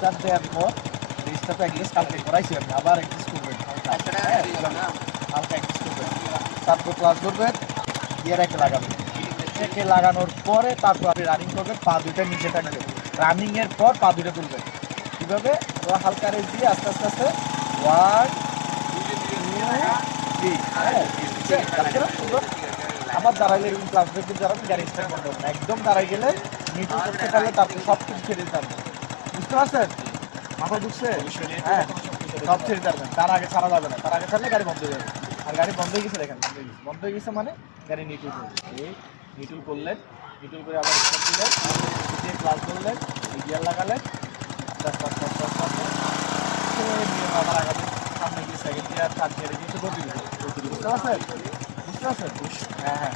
Start দেওয়ার পর register তো এগেস্ট কালকে করাইছি আপনি আবার এগেস্ট করবেন হালকা এগেস্ট করবেন, তারপর ক্লাস করবেন, দিয়ে রেখে লাগাবেন। রেখে লাগানোর পরে তারপর আপনি রানিং করবেন, পা দুইটা নিচে থাকবে। রানিংয়ের পর পা দুইটা তুলবেন। কীভাবে? হালকা রেস দিয়ে আস্তে আস্তে আস্তে 1 2 3 আবার দাঁড়াইলে এরকম ক্লাস ব্রেকে দাঁড়াবেন, গাড়ি স্টার্ট বন্ধ হবে না। একদম দাঁড়াই গেলে নিচু করতে পারলে তারপর সব কিছু ছেড়ে দিতে পারবেন। বুঝতে পারছেন? মাথা ঢুকছে? হ্যাঁ, সব ছেড়ে দিতে পারবেন। তার আগে ছাড়া যাবে না, তার আগে ছাড়লে গাড়ি বন্ধ হয়ে যাবে। আর গাড়ি বন্ধ হয়ে গেছে, দেখেন বন্ধ হয়ে গেছে। বন্ধ হয়ে গেছে মানে গাড়ি নিটুল করবে। এই নিটুল করলেন, নিটুল করে আবার স্টার্ট দিলেন, দিয়ে ক্লাস করলেন, গিয়ার লাগালেন, আস্তে আস্তে আস্তে আস্তে আস্তে আস্তে নিয়ম আবার আগাবেন। সামনে গিয়ে সেকেন্ড গিয়ার, থার্ড গিয়ারে গিয়ে গতি দিবেন। বুঝতে পারছেন? বুঝতে পারছেন? হ্যাঁ হ্যাঁ।